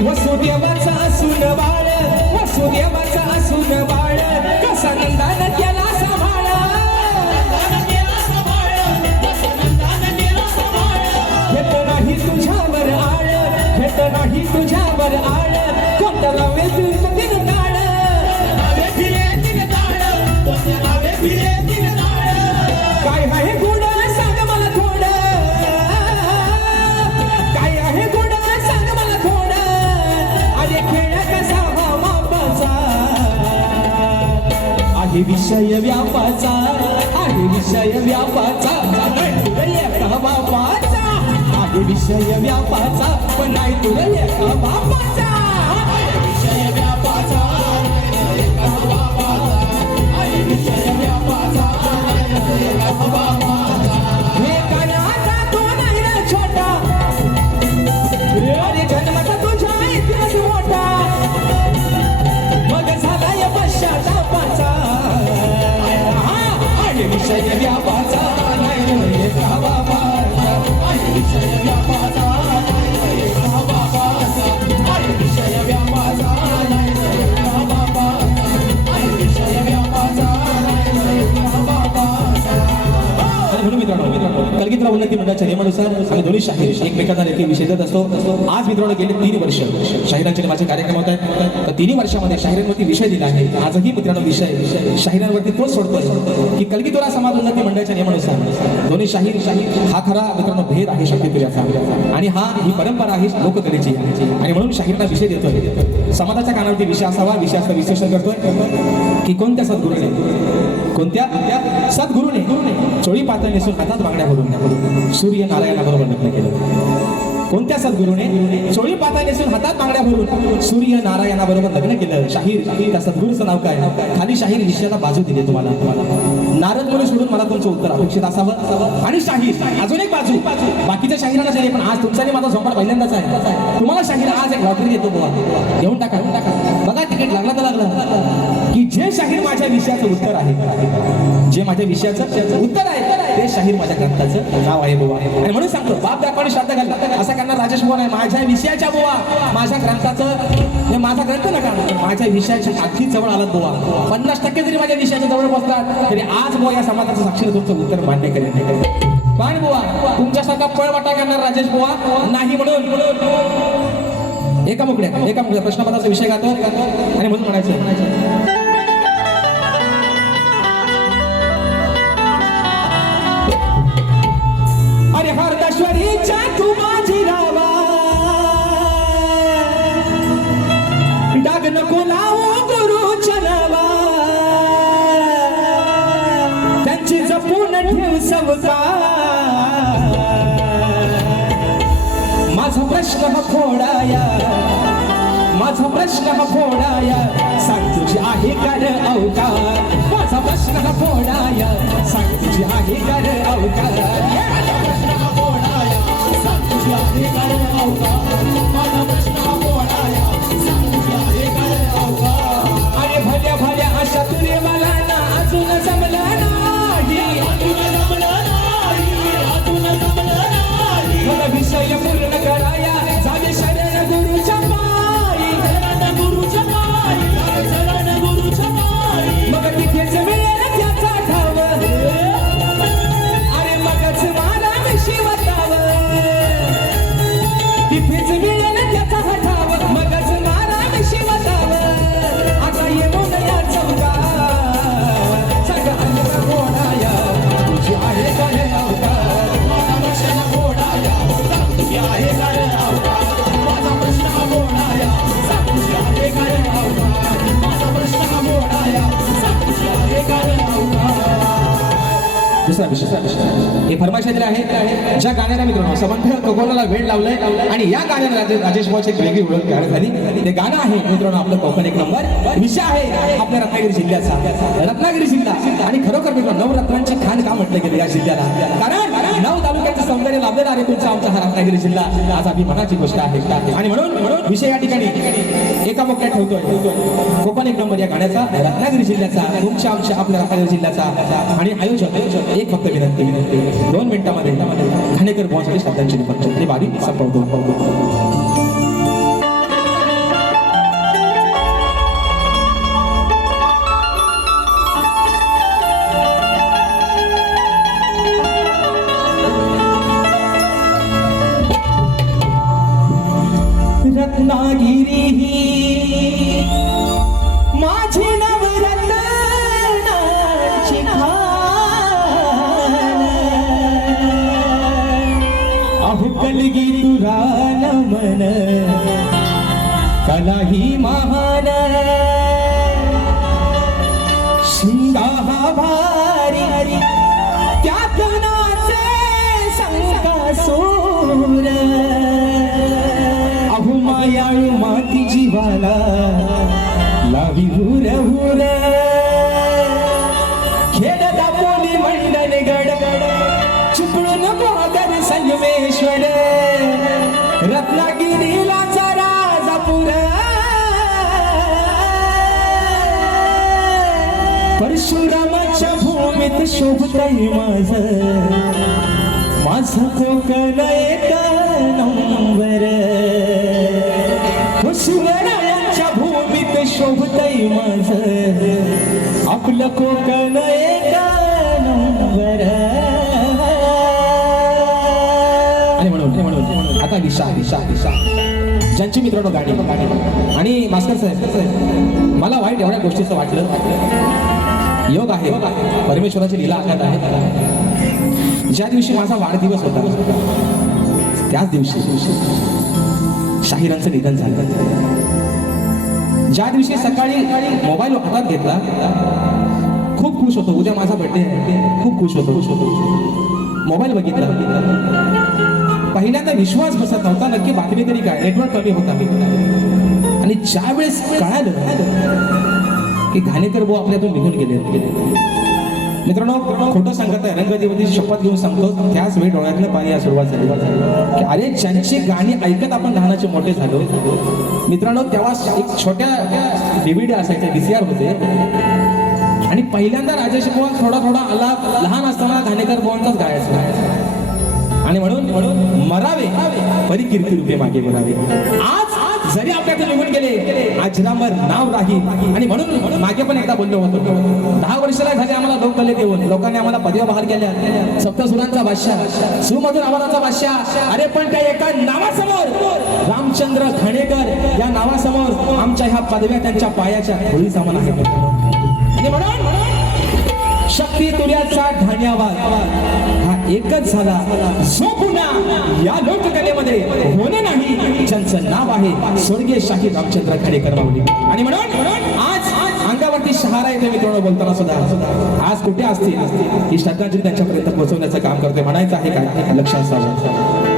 वसुदेवाचा असून बाळ, वसुदेवाचा असून बाळ, कसा नंदान केला सांभाळ. घेत नाही तुझ्यावर आळ, घेत नाही तुझ्यावर आळ, कोणत्या लावे तीन ताळ. काय आहे गुड सांग मला थोडं, काय आहे गुड सांग मला थोडं. अरे खेळ कसा हा बापाचा, आहे विषय व्यापाचा, आहे विषय व्यापाचा, नाही तुला एका बापाचा. आहे विषय व्यापाचा, पण नाही तुला एका बापाचा. आहे विषय व्यापाचा, नाही एका बापाचा. आहे विषय व्यापाचा, नाही एका बापाचा. हे कानाचा तो नाही रे छोटा, अरे जन्माचा तुझ्या इतिहास मोठा, मग झालाय पश्चातापाचा. आहे विषय व्यापाचा, नाही एका बापाचा. आहे विषय व्यापाचा, नाही एका बापाचा. आहे विषय व्यापाचा, नाही एका बापाचा. आहे विषय व्यापाचा, नाही एका बापाचा. म्हणून मित्रांनो, कलगीतराव उन्नती मंडळाच्या नियमानुसार आम्ही दोन्ही शाहीर एकमेकांना लेखी विषय देत असतो. आज मित्रांनो गेले 3 वर्ष शाहिरांचे माझे कार्यक्रम होत आहेत. तर 3 वर्षामध्ये शाहिरांवरती विषय दिला आहे. आजही मित्रांनो विषय शाहिरांवरती तोच सोडतोय की कलगीतुरा समाज उन्नती मंडळाच्या नियमानुसार दोन्ही शाहीर हा खरा मित्रांनो भेद आहे शक्तीतुऱ्याचा, आणि ही परंपरा आहे लोककलेची. आणि म्हणून शाहिरांना विषय देतोय. समाजाच्या कानावरती विषय असावा, विषयाचं विश्लेषण करतोय की कोणत्या सद्गुरूने, कोणत्या सद्गुरूने चोळी पातळ नेसून हातात बांगड्या भरून सूर्य नारायणाबरोबर लग्न केलं. कोणत्या सद्गुरूने चोळी पातळ नेसून हातात बांगड्या भरून सूर्य नारायणाबरोबर लग्न केलं. शाहीर, त्या सद्गुरूचं नाव काय? खाली शाहीर विषयाला बाजू दिली तुम्हाला. नारद मुनी सोडून मला तुमचं उत्तर अपेक्षित असावं. आणि शाहीर अजून एक बाजू, बाकीच्या शाहिरांना नाही, पण आज तुमचा माझा झोंपाट पहिल्यांदाच आहे. तुम्हाला शाहीर आज एक लॉटरी देतो, बुवा घेऊन टाका. बघा तिकीट लागला तर लागलं की जे शाहीर माझ्या विषयाचं उत्तर आहे, जे माझ्या विषयाचं उत्तर आहे ते शाहीर माझ्या ग्रंथाचं नाव आहे बुवा. आणि म्हणून सांगतो, बाप दाखवाने श्राद्ध घालला असा करणार राजेश बुवा नाही. माझ्या विषयाच्या बुवा, माझ्या ग्रंथाचं, माझा ग्रंथ नका, माझ्या विषयाच्या अगदी जवळ आलात बुवा. 50% जरी माझ्या विषयाच्या जवळ पोहोचतात तरी आज बुवा या समाजाचं साक्षीने तुमचं उत्तर मान्य करेल. पण बुवा तुमच्यासारखा पळवाटा करणार राजेश बुवा नाही. म्हणून एका मुकड्या प्रश्नपत्राचा विषय गातो आणि म्हणून म्हणायचं, अरे हरदेश्वरीच्या तू माझी रावा, डाग नको लावू गुरुच्या नावा, त्यांची जपून ठेव संसार. माझा प्रश्न हा फोडाया, माझा प्रश्न हा फोडाया, सांग तुझी आहे का रे अवकार. माझा प्रश्न हा फोडाया, सांग तुझी आहे का रे अवकार. माझा प्रश्न हा फोडाया, सांग तुझी आहे का रे अवकार. माझा प्रश्न हा फोडाया, सांग तुझी आहे का रे अवकार. अरे भल्या भल्या अशा तुरे मला ना अजून जमलं नाही, अजून जमलं नाही, अजून जमलं नाही. मला विषय पूर्ण कराया जावे शरण गुरुच्या पायी, शरण गुरुच्या पायी, शरण गुरुच्या पायी. मग तिथेच मिळेल त्याचा ठाव, अरे मगच मला विषय वाटावं. तिथेच मिळेल त्याचा ठाव, दुसरा विषय हे फरमाईशातील आहे ज्या गाण्याला मित्रांनो समंत कोकणाला वेळ लावलाय आणि या गाण्याला राजेश भाऊची एक वेगळी ओळख तयार झाली. ते गाणं आहे मित्रांनो आपलं कोकण एक नंबर. विषय आहे आपल्या रत्नागिरी जिल्ह्याचा. रत्नागिरी जिल्हा आणि खरोखर मित्रांनो नवरत्नांची खाण का म्हटलं गेलं या जिल्ह्याला, कारण 9 तालुक्याचं सौंदर्य लाभलेला आहे तुमचा आमचा हा रत्नागिरी जिल्हा. आज अभिमानाची गोष्ट आहे आणि म्हणून विषय या ठिकाणी एका मोक्यात ठेवतोय. कोकण एक नंबर या गाण्याचा, रत्नागिरी जिल्ह्याचा, तुमच्या आमच्या आपल्या रत्नागिरी जिल्ह्याचा. आणि आयोजक एक फक्त विनंती 2 मिनिटांमध्ये घाणेकर पोहोचले शब्दांची निपंच ते बारी संपवतो. रत्नागिरी ही माझी नवरत्नाची खाण, अहो कलगी तुरा नमन कला ही महान, शिंगा हा भारी त्यात नाचे संकासूर, अहो मायाळू माती जीवाला लावी हुर हुर, खेळता पोली मंडन गडगड चिपळून बहादर संगमेश्वर, रत्नागिरीला राजापूर, परशुरामाच्या भूमीत शोभतय माझं कोकण एक नंबर, शिवरायांच्या भूमीत शोभतय माझं आपलं कोकण एक नंबर. आणि म्हणून आता दिशा ज्यांची मित्रांनो गाडी आणि मास्टर साहेब मला वाईट एवढ्या गोष्टीचं वाटलं. योग आहे परमेश्वराची लीला आघात आहे. ज्या दिवशी माझा वाढदिवस होता त्याच दिवशी शाहिरांचं निधन झालं. ज्या दिवशी सकाळी मोबाईल हातात घेतला खूप खुश होतो, उद्या माझा बर्थडे आहे, खूप खुश होतो. मोबाईल बघितला पहिल्यांदा विश्वास बसत नव्हता, नक्की बातमी तरी काय, नेटवर्क कमी होता. आणि ज्या वेळेस कळालं की घाणेकर भाऊ आपल्यातून निघून गेले. मित्रांनो खोटं सांगत आहे, रंगदेवतेची शपथ घेऊन सांगतो त्याच वेळी डोळ्यातनं पाणी या सुरुवात झाली की अरे ज्यांची गाणी ऐकत आपण लहानाचे मोठे झालो. मित्रांनो तेव्हा एक छोट्या DVD असायच्या, VCR होते आणि पहिल्यांदा राजेश बुवा थोडा आला लहान असताना घाणेकर बुवांचाच गायचा. आणि म्हणून मरावे परी कीर्ती रूपे मागे मरावे. आज जरी आपल्याकडे निघून गेले अजरामर नाव राहील. आणि म्हणून मागे पण एकदा बोललो होतो 10 वर्षाला झाले आम्हाला लोककले देऊन लोकांनी आम्हाला पदव्या बहाल केल्या, सप्तसुरांचा बादशाह, सुमधुर आवाजाचा बादशाह. अरे पण त्या एका नावासमोर रामचंद्र घाणेकर या नावासमोर आमच्या ह्या पदव्या त्यांच्या पायाच्या धुळी समान आहेत. आणि म्हणून शक्ती तुर्याचा घाण्यावाद हा एकच झाला जो पुन्हा या लोककलेमध्ये होणे नाही, ज्यांचं नाव आहे स्वर्गीय शाहीर रामचंद्र घाणेकर माऊली. आणि म्हणून आज अंगावरती शहारा येते मित्रांनो बोलताना सुद्धा. आज कुठे असतील ही श्रद्धांजली त्यांच्यापर्यंत पोहोचवण्याचं काम करतोय. म्हणायचं आहे काय लक्षात असावं.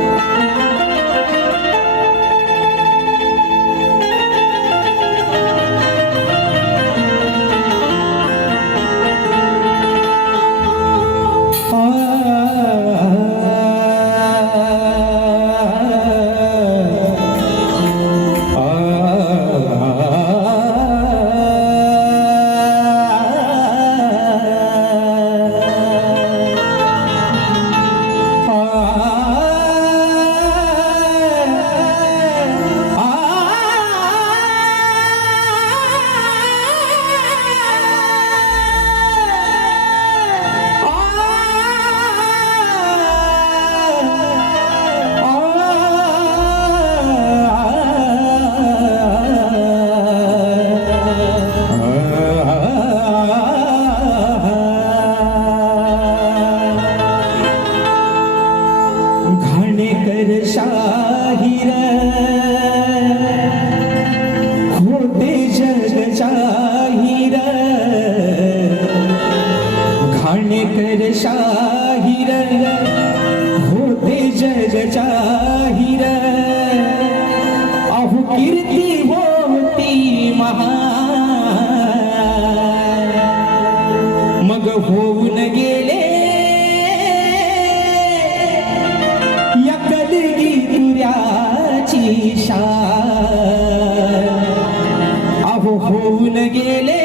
गेले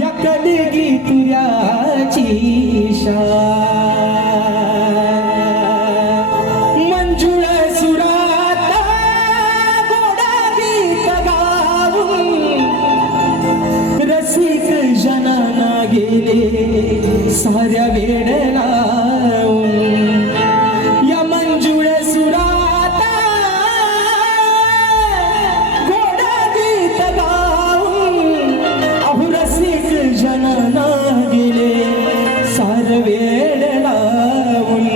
या कलगी तुऱ्याची मंजुळ सुरात गोडा गीत गाऊन रसिक जनाना गेले साऱ्या वेळ लावून या मंजुळ सुरात गोडा गीत गाऊन अहो रसिक जनाना गेले सार वेळ लावून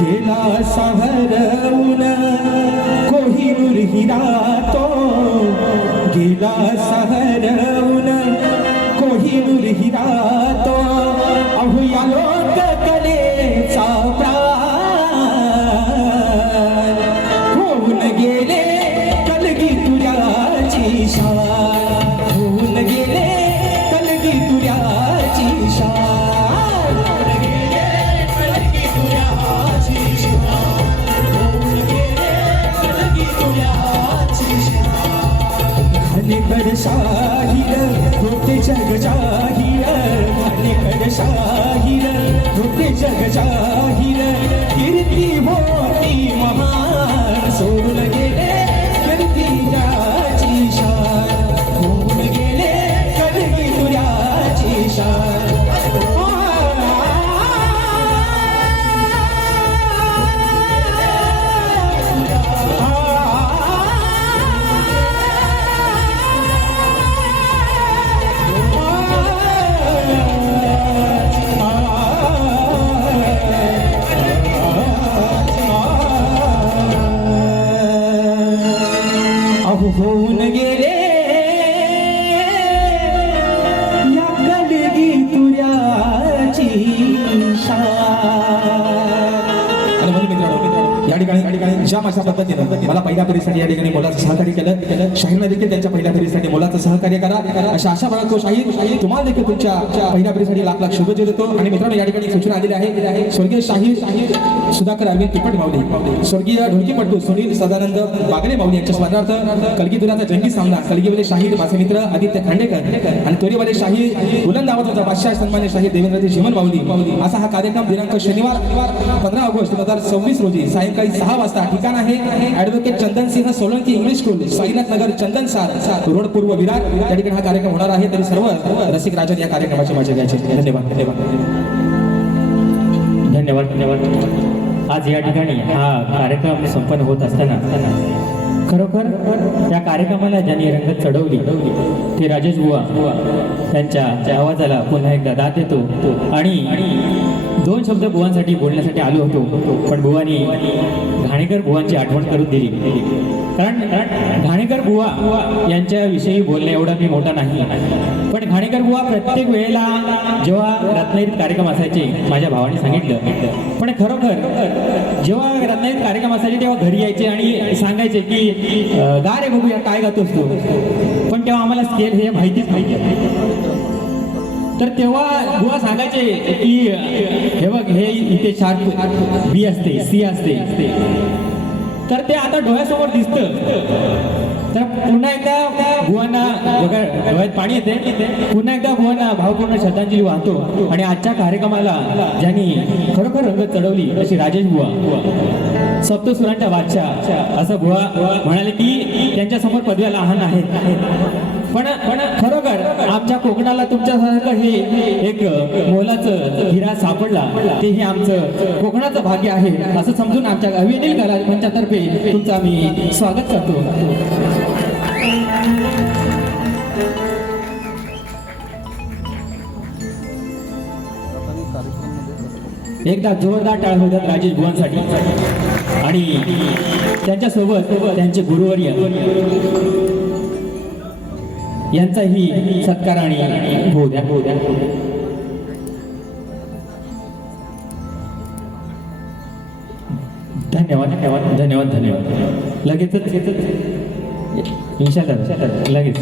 गेला सहरवून कोहिनूर हिरा तो गेला सहरवून कोहिनूर हिरा तो अहो या लोक कलेचा प्राण होऊन गेले कलगी तुऱ्याची शान होऊन गेले कलगी तुऱ्याची शान होऊन गेले कलगी तुऱ्याची शान होऊन गेले कलगी तुऱ्याची शान घाणेकर शाहीर होते जग जाहीर घाणेकर शाहीर होते जग जाहीर कीर्ती मोठी महान सोडून गेले कीर्ती त्याची शान होऊन गेले कलगी तुऱ्याची शान होऊन गेले या कलगी तुऱ्याची शान. या ठिकाणी ज्या माझ्या पद्धतीनं मला पहिल्या फेरीसाठी या ठिकाणी मोलाचं सहकार्य केलं शाहीरला देखील त्यांच्या पहिल्या फेरीसाठी मोलाचं सहकार्य करा अशा आशा बाळगतो. शाहीर तुम्हाला देखील तुमच्या पहिल्या फेरीसाठी लाख लाख शुभेच्छा देतो. आणि मित्रांनो या ठिकाणी सूचना आलेली आहे स्वर्गीय शाहीर सुधाकर अरविंद पिपट माऊली स्वर्गीय ढोलकीपटू सुनील सदानंद बागले माऊली यांच्या स्मरणार्थ कलगीतुराचा जंगी सामना कलगीवाले शाहीर माझे मित्र आदित्य खांडेकर आणि तोरेवाले शाहीर बुलंद आवाजाचा बादशाह सन्मान्य शाहीर देवेंद्रजी जीवन माऊली असा हा कार्यक्रम दिनांक शनिवार 15 ऑगस्ट 2026 रोजी सायंकाळी 6 वाजता. ठिकाण आहे advocate Chandan Singh Solanki English school Sainath Nagar चंदन सार रोड पूर्व विरार. त्या ठिकाणी हा कार्यक्रम होणार आहे. तरी सर्व रसिक राजन या कार्यक्रमाची मजा घ्यायची. धन्यवाद धन्यवाद धन्यवाद धन्यवाद. आज या ठिकाणी हा कार्यक्रम संपन्न होत असताना खरोखर त्या कार्यक्रमाला ज्यांनी रंगत चढवली ते राजेश बुवा त्यांच्या आवाजाला पुन्हा एकदा दाद देतो. आणि 2 शब्द बुवांसाठी बोलण्यासाठी आलो होतो पण बुवानी घाणेकर बुवांची आठवण करून दिली. कारण घाणेकर बुवा यांच्याविषयी बोलणं एवढा मी मोठा नाही पण घाणेकर बुवा प्रत्येक वेळेला जेव्हा रत्नागिरीत कार्यक्रम असायचे माझ्या भावाने सांगितलं पण खरोखर जेव्हा रत्नागिरीत कार्यक्रम असायचे तेव्हा घरी यायचे आणि सांगायचे की गा रे बघूया काय गातोस तू. पण तेव्हा आम्हाला स्केल हे माहितीच नाही. तर तेव्हा बुवा सांगायचे की हे बघ हे इथे शार्प बी असते सी असते तर ते आता डोळ्यासमोर दिसतं. तर पुन्हा एकदा बुवांना डोळ्यात पाणी येते. पुन्हा एकदा बुवांना भावपूर्ण श्रद्धांजली वाहतो. आणि आजच्या कार्यक्रमाला ज्यांनी खरोखर रंगत चढवली अशी राजेश बुवा सप्तसुरांच्या बादशाह असं बुवा म्हणाले की त्यांच्या समोर पदव्या लहान आहेत पण खरोखर आमच्या कोकणाला तुमच्यासारखं हे एक मोलाचं हिरा सापडला ते हे आमचं कोकणाचं भाग्य आहे असं समजून आमच्या अभिनील कला मंचातर्फे तुमचं आम्ही स्वागत करतो. एकदा जोरदार टाळ होतात राजेश बुवांसाठी आणि त्यांच्यासोबत त्यांचे गुरुवर्य यांचाही सत्कार आणि होऊ द्या. धन्यवाद धन्यवाद धन्यवाद धन्यवाद. लगेच लगेच